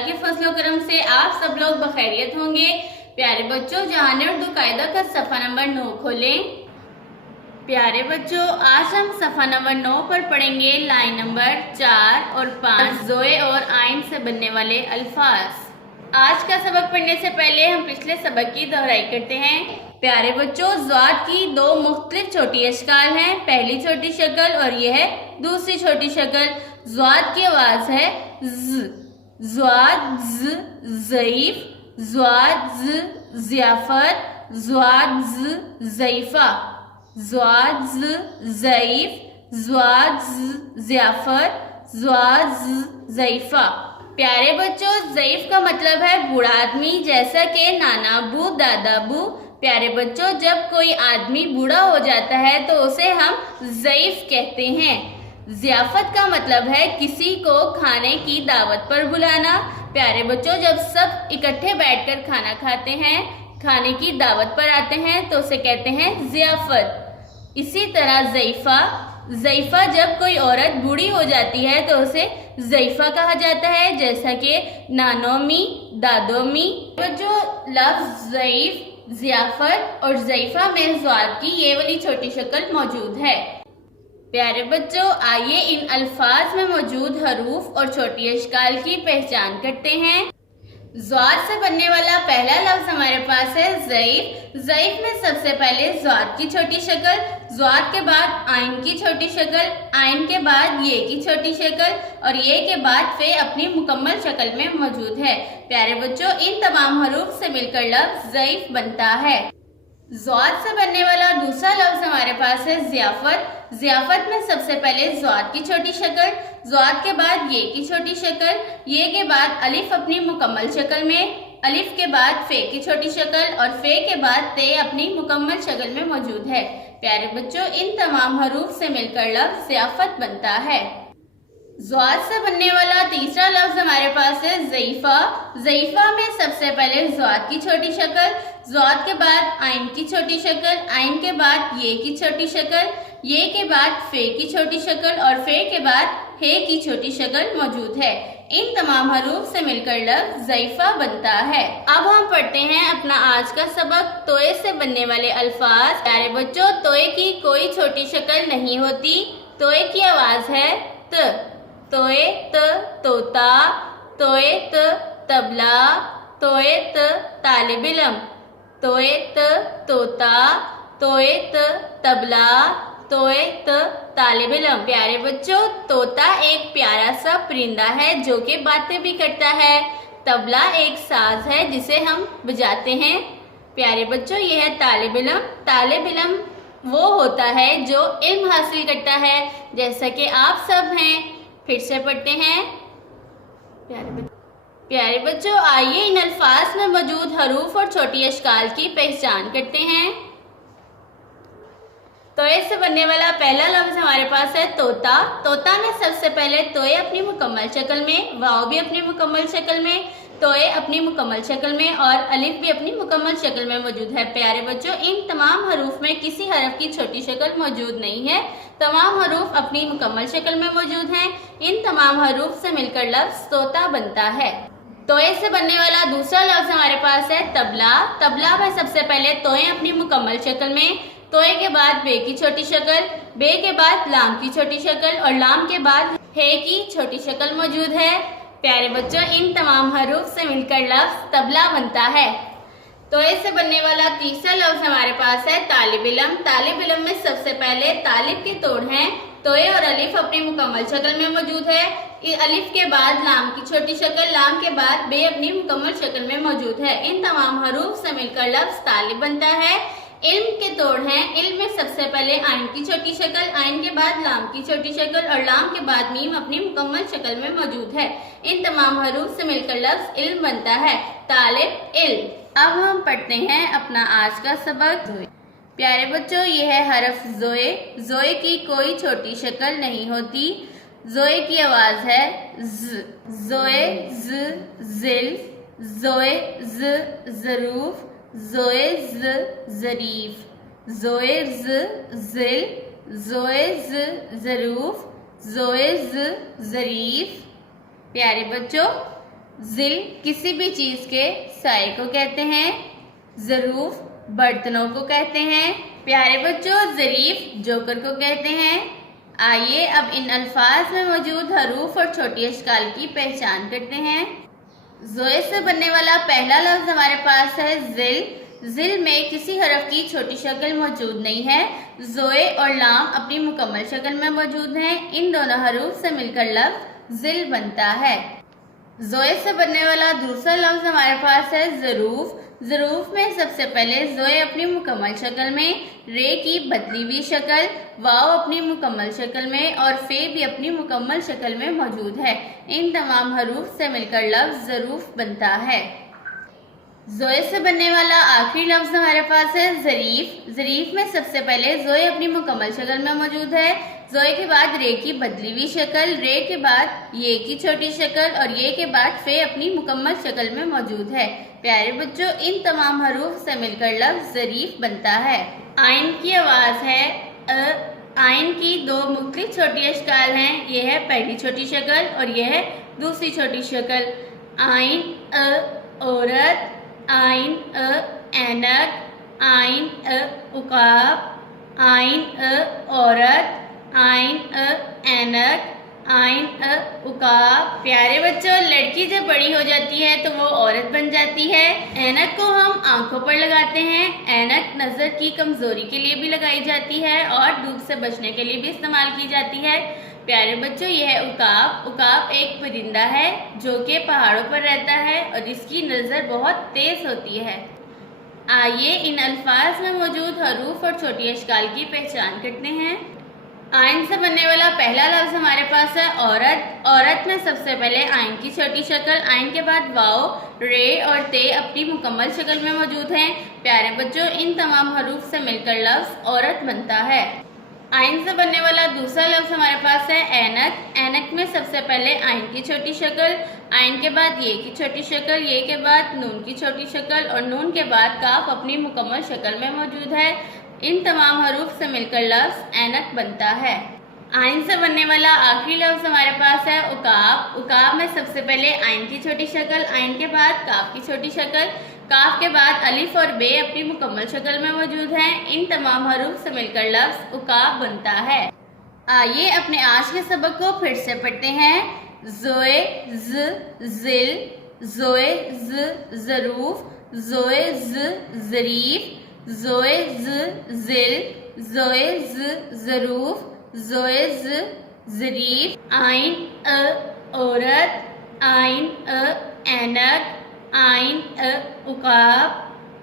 اللہ کے فضل و کرم سے آپ سب لوگ بخیریت ہوں گے۔ پیارے بچوں، جہان اردو قاعدہ کا صفحہ نمبر 9 کھولیں۔ پیارے بچوں، آج ہم صفحہ نمبر 9 پر پڑھیں گے لائن نمبر 4 اور 5 زوئے اور آئین سے بننے والے الفاظ۔ آج کا سبق پڑھنے سے پہلے ہم پچھلے سبق کی دہرائی کرتے ہیں۔ پیارے بچوں، ضاد کی دو مختلف چھوٹی اشکال ہیں، پہلی چھوٹی شکل اور یہ ہے دوسری چھوٹی شکل۔ ضاد کی آواز ہے ز، ضاد ز ضعیف، ضاد ز ضیافت، ضاد ز ضعیفہ، ضاد ز ضعیف، ضاد ز ضیافت، ضاد ز ضعیفہ۔ پیارے بچوں، ضعیف کا مطلب ہے بوڑھا آدمی، جیسا کہ نانا ابو، دادا ابو۔ پیارے بچوں، جب کوئی آدمی بوڑھا ہو جاتا ہے تو اسے ہم ضعیف کہتے ہیں۔ ضیافت کا مطلب ہے کسی کو کھانے کی دعوت پر بلانا۔ پیارے بچوں، جب سب اکٹھے بیٹھ کر کھانا کھاتے ہیں، کھانے کی دعوت پر آتے ہیں تو اسے کہتے ہیں ضیافت۔ اسی طرح ضعیفہ، ضعیفہ جب کوئی عورت بوڑھی ہو جاتی ہے تو اسے ضعیفہ کہا جاتا ہے، جیسا کہ نانومی، دادومی۔ جو لفظ ضعیف، ضیافت اور ضعیفہ میں ضاد کی یہ والی چھوٹی شکل موجود ہے۔ پیارے بچوں، آئیے ان الفاظ میں موجود حروف اور چھوٹی اشکال کی پہچان کرتے ہیں۔ ضاد سے بننے والا پہلا لفظ ہمارے پاس ہے ضعیف۔ ضعیف میں سب سے پہلے ضاد کی چھوٹی شکل، ضاد کے بعد آئین کی چھوٹی شکل، آئین کے بعد یہ کی چھوٹی شکل اور یہ کے بعد فے اپنی مکمل شکل میں موجود ہے۔ پیارے بچوں، ان تمام حروف سے مل کر لفظ ضعیف بنتا ہے۔ ضاد سے بننے والا دوسرا لفظ ہمارے پاس ہے ضیافت۔ ضیافت میں سب سے پہلے ضاد کی چھوٹی شکل، ضاد کے بعد یہ کی چھوٹی شکل، یہ کے بعد الف اپنی مکمل شکل میں، الف کے بعد فے کی چھوٹی شکل اور فے کے بعد تے اپنی مکمل شکل میں موجود ہے۔ پیارے بچوں، ان تمام حروف سے مل کر لفظ ضیافت بنتا ہے۔ ضاد سے بننے والا تیسرا لفظ ہمارے پاس ہے ضعیفہ۔ ضعیفہ میں سب سے پہلے ضاد کی چھوٹی شکل، ضاد کے بعد آئین کی چھوٹی شکل، آئین کے بعد یہ کی چھوٹی شکل، یہ کے بعد فے کی چھوٹی شکل اور فے کے بعد ہے کی چھوٹی شکل موجود ہے۔ ان تمام حروف سے مل کر لفظ ضعیفہ بنتا ہے۔ اب ہم پڑھتے ہیں اپنا آج کا سبق توئے سے بننے والے الفاظ۔ پیارے بچوں، توئے کی کوئی چھوٹی شکل نہیں ہوتی۔ توئے کی آواز ہے ت۔ توئے ت طوطا، توئے ت طبلہ، توئے ت طالب علم، توئے ت طوطا، توئے ت طبلہ، توئے ت طالب علم۔ پیارے بچوں، طوطا ایک پیارا سا پرندہ ہے جو کہ باتیں بھی کرتا ہے۔ طبلہ ایک ساز ہے جسے ہم بجاتے ہیں۔ پیارے بچوں، یہ ہے طالب علم۔ طالب علم وہ ہوتا ہے جو علم حاصل کرتا ہے، جیسا کہ آپ سب ہیں۔ پھر سے پڑھتے ہیں۔ پیارے بچوں، آئیے ان الفاظ میں موجود حروف اور چھوٹی اشکال کی پہچان کرتے ہیں۔ توئے سے بننے والا پہلا لفظ ہمارے پاس ہے طوطا۔ طوطا میں سب سے پہلے توئے اپنی مکمل شکل میں، واؤ بھی اپنی مکمل شکل میں، توئے اپنی مکمل شکل میں اور الف بھی اپنی مکمل شکل میں موجود ہے۔ پیارے بچوں، ان تمام حروف میں کسی حرف کی چھوٹی شکل موجود نہیں ہے، تمام حروف اپنی مکمل شکل میں موجود ہیں۔ ان تمام حروف سے مل کر لفظ طوطا بنتا ہے۔ توئے سے بننے والا دوسرا لفظ ہمارے پاس ہے طبلہ۔ طبلہ میں سب سے پہلے توئے اپنی مکمل شکل میں، توئے کے بعد بے کی چھوٹی شکل، بے کے بعد لام کی چھوٹی شکل اور لام کے بعد ہے کی چھوٹی شکل موجود ہے۔ پیارے بچوں، ان تمام حروف سے مل کر لفظ طبلہ بنتا ہے۔ توئے سے بننے والا تیسرا لفظ ہمارے پاس ہے طالب علم۔ طالب علم میں سب سے پہلے طالب کے توڑ ہیں، توئے اور الف اپنی مکمل شکل میں موجود ہے، الف کے بعد لام کی چھوٹی شکل، لام کے بعد بے اپنی مکمل شکل میں موجود ہے۔ ان تمام حروف سے مل کر لفظ طالب بنتا ہے۔ علم کے توڑ ہیں، علم میں سب سے پہلے آئین کی چھوٹی شکل، آئین کے بعد لام کی چھوٹی شکل اور لام کے بعد میم اپنی مکمل شکل میں موجود ہے۔ ان تمام حروف سے مل کر لفظ علم بنتا ہے، طالب علم۔ اب ہم پڑھتے ہیں اپنا آج کا سبق۔ پیارے بچوں، یہ ہے حرف زوئے۔ زوئے کی کوئی چھوٹی شکل نہیں ہوتی۔ زوئے کی آواز ہے ز۔ زوئے ز زلف، زوئے ز ظروف، زوئے ز ظریف، زوئے ز ذل، زوئے ز ظروف، زوئے ز ظریف۔ پیارے بچوں، ظل کسی بھی چیز کے سائے کو کہتے ہیں، ظروف برتنوں کو کہتے ہیں۔ پیارے بچوں، ظریف جوکر کو کہتے ہیں۔ آئیے اب ان الفاظ میں موجود حروف اور چھوٹی اشکال کی پہچان کرتے ہیں۔ زوئے سے بننے والا پہلا لفظ ہمارے پاس ہے ظل۔ ظل میں کسی حرف کی چھوٹی شکل موجود نہیں ہے۔ زوئے اور لام اپنی مکمل شکل میں موجود ہیں۔ ان دونوں حروف سے مل کر لفظ ظل بنتا ہے۔ زوئے سے بننے والا دوسرا لفظ ہمارے پاس ہے ظروف۔ ظروف میں سب سے پہلے زوئے اپنی مکمل شکل میں، رے کی بدلی ہوئی شکل، واو اپنی مکمل شکل میں اور فے بھی اپنی مکمل شکل میں موجود ہے۔ ان تمام حروف سے مل کر لفظ ظروف بنتا ہے۔ زوئے سے بننے والا آخری لفظ ہمارے پاس ہے ظریف۔ ظریف میں سب سے پہلے زوئے اپنی مکمل شکل میں موجود ہے۔ زوئے کے بعد رے کی بدلی ہوئی شکل، رے کے بعد یہ کی چھوٹی شکل اور یہ کے بعد فے اپنی مکمل شکل میں موجود ہے۔ پیارے بچوں، ان تمام حروف سے مل کر لفظ ظریف بنتا ہے۔ آئین کی آواز ہے ا۔ آئین کی دو مختلف چھوٹی اشکال ہیں، یہ ہے پہلی چھوٹی شکل اور یہ ہے دوسری چھوٹی شکل۔ آئین ا عورت، آئین ا اینک، آئین ا عقاب، آئین ا عورت، آئین ا اینک، آئین ا عقاب۔ پیارے بچوں، لڑکی جب بڑی ہو جاتی ہے تو وہ عورت بن جاتی ہے۔ اینک کو ہم آنکھوں پر لگاتے ہیں۔ اینک نظر کی کمزوری کے لیے بھی لگائی جاتی ہے اور دھوپ سے بچنے کے لیے بھی استعمال کی جاتی ہے۔ پیارے بچوں، یہ ہے عقاب۔ عقاب ایک پرندہ ہے جو کہ پہاڑوں پر رہتا ہے اور اس کی نظر بہت تیز ہوتی ہے۔ آئیے ان الفاظ میں موجود حروف اور چھوٹی اشکال کی پہچان کرتے ہیں۔ آئین سے بننے والا پہلا لفظ ہمارے پاس ہے عورت۔ عورت میں سب سے پہلے آئین کی چھوٹی شکل، آئین کے بعد واو، رے اور تے اپنی مکمل شکل میں موجود ہیں۔ پیارے بچوں، ان تمام حروف سے مل کر لفظ عورت بنتا ہے۔ آئین سے بننے والا دوسرا لفظ ہمارے پاس ہے اینک۔ اینک میں سب سے پہلے آئین کی چھوٹی شکل، آئین کے بعد یہ کی چھوٹی شکل، یہ کے بعد نون کی چھوٹی شکل اور نون کے بعد کاف اپنی مکمل شکل میں موجود ہے۔ ان تمام حروف سے مل کر لفظ اینک بنتا ہے۔ آئین سے بننے والا آخری لفظ ہمارے پاس ہے عقاب۔ عقاب میں سب سے پہلے آئین کی چھوٹی شکل، آئین کے بعد کاف کی چھوٹی شکل، کاف کے بعد الف اور بے اپنی مکمل شکل میں موجود ہیں۔ ان تمام حروف سے مل کر لفظ عقاب بنتا ہے۔ آئیے اپنے آج کے سبق کو پھر سے پڑھتے ہیں۔ زوئے ز ظل، زوئے ز ظروف، زوئے ز ظریف، زوئے ز ظل، زوئے ز ظروف، زوئے ز ظریف۔ آئین ا عورت، آئین ا اینک، آئین ا عقاب،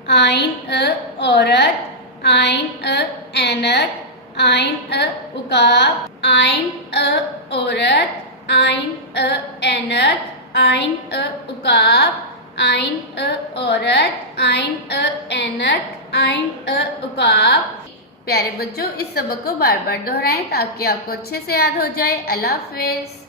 آئین ا عورت، آئین ا اینک، آئین ا عقاب، آئین ا عورت، آئین ا اینک، آئین ا عقاب، آئین ا عورت، آئین ا اینک، آئین ا عقاب۔ پیارے بچوں، اس سبق کو بار بار دہرائیں تاکہ آپ کو اچھے سے یاد ہو جائے۔ اللہ حافظ۔